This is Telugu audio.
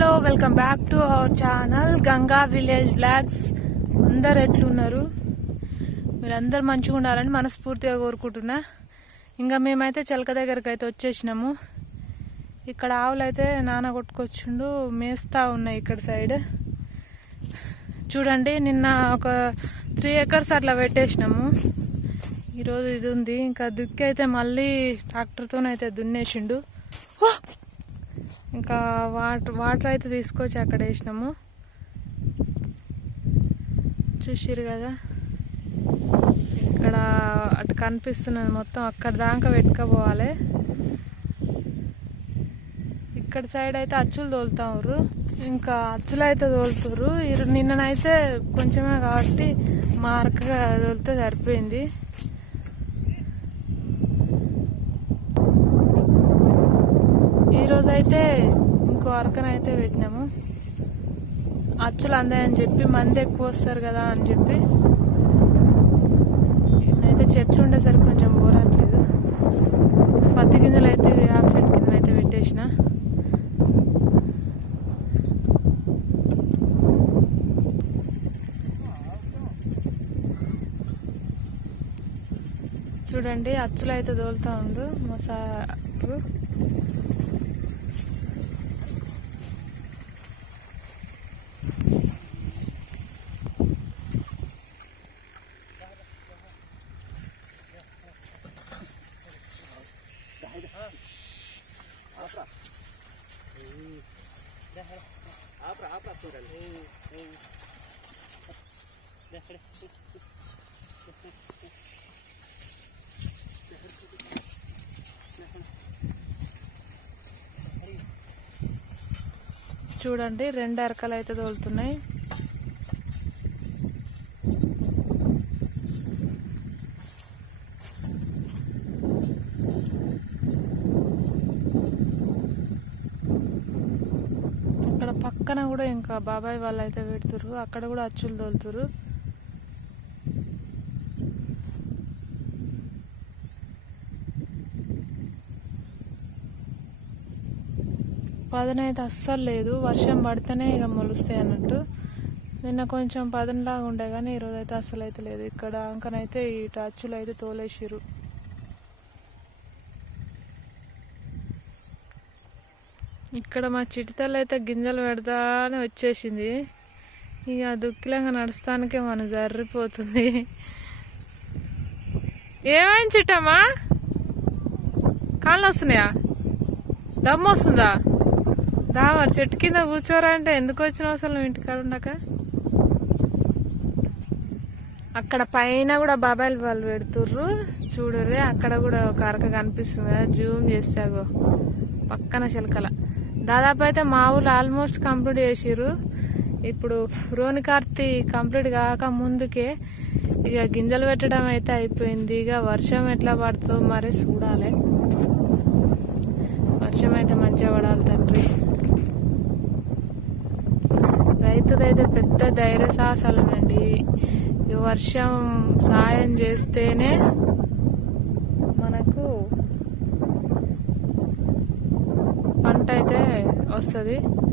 Hello welcome back to our channel. Ganga village blogs. అందరు ఎట్లున్నారు? మీరందరు మంచిగా ఉండాలని మనస్ఫూర్తిగా కోరుకుంటున్నా. ఇంకా మేమైతే చిలక దగ్గరికి అయితే వచ్చేసినాము. ఇక్కడ ఆవులు అయితే నాన్న కొట్టుకొచ్చిండు మేస్తా ఉన్నాయి ఇక్కడ సైడ్. చూడండి నిన్న ఒక త్రీ ఎకర్స్ అట్లా పెట్టేసినాము. ఈరోజు ఇది ఉంది. ఇంకా దుక్కి అయితే మళ్ళీ ట్రాక్టర్తోనైతే దున్నేసిండు. ఓ! ఇంకా వాటర్ వాటర్ అయితే తీసుకొచ్చి అక్కడ వేసినాము. చూసిరు కదా? ఇక్కడ అటు కనిపిస్తున్నది మొత్తం అక్కడ దాకా పెట్టుకోపోవాలి. ఇక్కడ సైడ్ అయితే అచ్చులు తోలుతారు ఇంకా అచ్చులు అయితే తోలుతారు నిన్ననైతే కొంచెమే కాబట్టి మార్క్గా తోలితే సరిపోయింది. రోజు అయితే ఇంకో అరకనైతే పెట్టినాము. అచ్చులు అందాయని చెప్పి మంది ఎక్కువ వస్తారు కదా అని చెప్పి. అయితే చెట్లు ఉండేసరికి కొంచెం బోరట్లేదు పత్తి గింజలు అయితే యాప్ గింజలు కింద అయితే పెట్టేసిన. చూడండి అచ్చులు అయితే దోలుతూ ఉండు మసారు చూడండి రెండు అరకలు అయితే తోలుతున్నాయి. పక్కన కూడా ఇంకా బాబాయ్ వాళ్ళు అయితే పెడుతురు అక్కడ కూడా అచ్చులు తోలుతురు పదనైతే అస్సలు లేదు. వర్షం పడితేనే ఇక మొలుస్తాయి అన్నట్టు. నిన్న కొంచెం పదనలాగా ఉండే కానీ ఈరోజు అయితే అస్సలు అయితే లేదు. ఇక్కడ అంకనైతే ఈ అచ్చులు అయితే తోలేసిరు ఇక్కడ మా చిటితల్లి అయితే గింజలు పెడతానే వచ్చేసింది. ఇక దుక్కిలంగా నడుస్తానికే మనం జర్రిపోతుంది. ఏమైంది చిట్టమ్మా? కాళ్ళు వస్తున్నాయా? దమ్ము వస్తుందా? దా చెట్టు కింద కూర్చోరా అంటే ఎందుకు వచ్చిన అవసరం నువ్వు ఇంటికాడ ఉండక? అక్కడ పైన కూడా బాబాయిలు వాళ్ళు పెడుతుర్రు. చూడరే అక్కడ కూడా ఒక అరక కనిపిస్తుంది కదా జూమ్ చేస్తాగో పక్కన చిలకల దాదాపు అయితే మా ఊళ్ళు ఆల్మోస్ట్ కంప్లీట్ చేసిర్రు. ఇప్పుడు రోని కార్తీ కంప్లీట్ కాక ముందుకే ఇక గింజలు పెట్టడం అయితే అయిపోయింది. ఇక వర్షం ఎట్లా పడుతుందో మరి చూడాలి. వర్షం అయితే మంచిగా పడాలి తండ్రి. రైతుదైతే పెద్ద ధైర్య సాహసాలనండి ఈ వర్షం సాయం చేస్తేనే పంట అయితే వస్తుంది